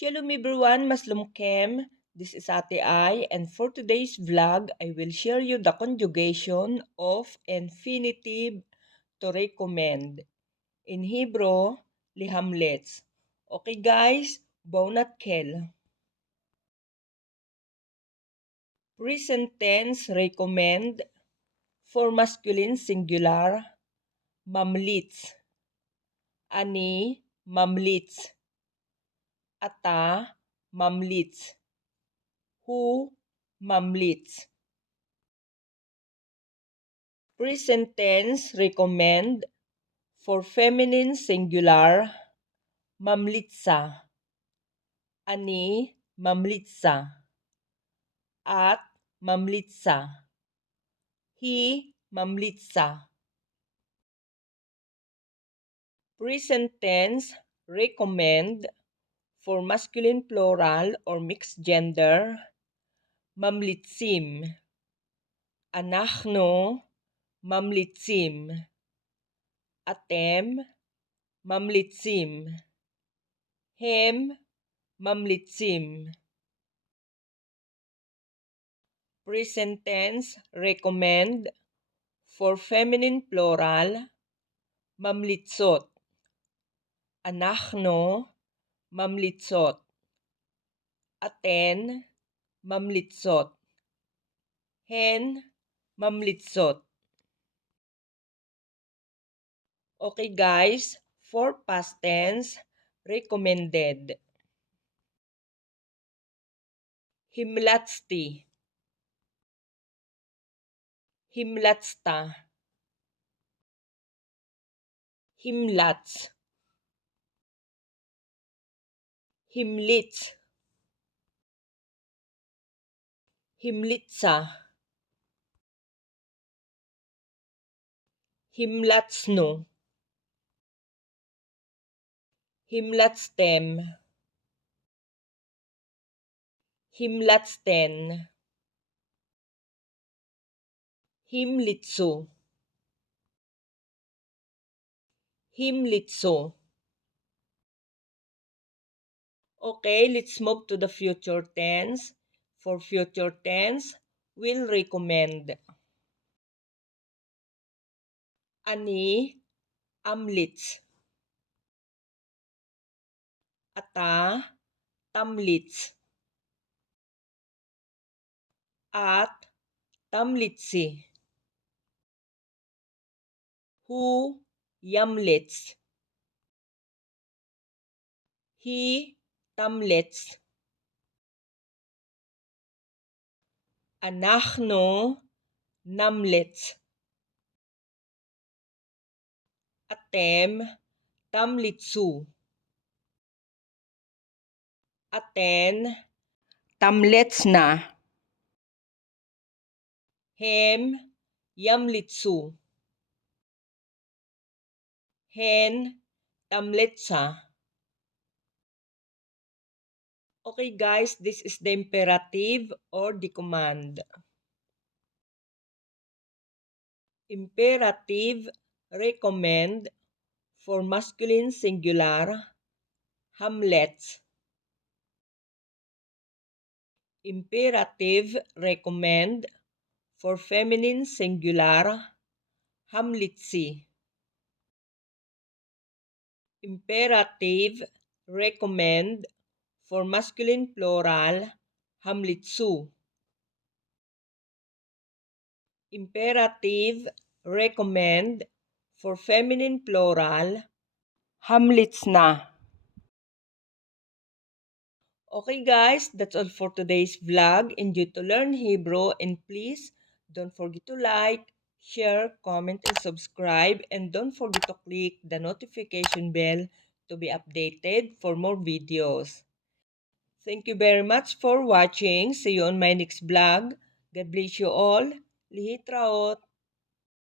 Shalom everyone, Maslumkem. This is Ate Ai, and for today's vlog, I will share you the conjugation of infinitive to recommend. In Hebrew, Lehamlitz. Okay guys, Bonat Kel. Present tense recommend for masculine singular, mamlitz. Ani, mamlitz. Ata, mamlitz. Hu, mamlitz. Present tense recommend for feminine singular, mamlitsa. Ani, mamlitsa. At, mamlitsa. He, mamlitsa. Present tense recommend for masculine plural or mixed gender, mamlitzim. Anachno, mamlitzim. Atem, mamlitzim. Hem, mamlitzim. Present tense recommend for feminine plural, mamlitzot. Anachno, mamlitzot. Aten, mamlitzot. Hen, mamlitzot. Okay guys, for past tense, recommended. Himlatzti. Himlatzta. Himlatz. Himlitz. Himlitza. Himlatzno. Himlatztem. Himlatzten. Himlitzo. Himlitzo. Okay, let's move to the future tense. For future tense, we'll recommend. Ani, amlitz. Ata, tamlitz. At, tamlitzi. Hu, yamlitz. He, tamlitz. Anachno, namlitz. Atem, tamlitzu. Aten, tamletzna. Hem, yamlitzu. Hen, tamletza. Okay guys, this is the imperative or the command. Imperative recommend for masculine singular, hamlets. Imperative recommend for feminine singular, hamlitsi. Imperative recommend for masculine plural, hamlitsu. Imperative recommend for feminine plural, hamlitsna. Okay guys, that's all for today's vlog. Enjoy to learn Hebrew and please don't forget to like, share, comment, and subscribe. And don't forget to click the notification bell to be updated for more videos. Thank you very much for watching. See you on my next vlog. God bless you all. Lihitraot.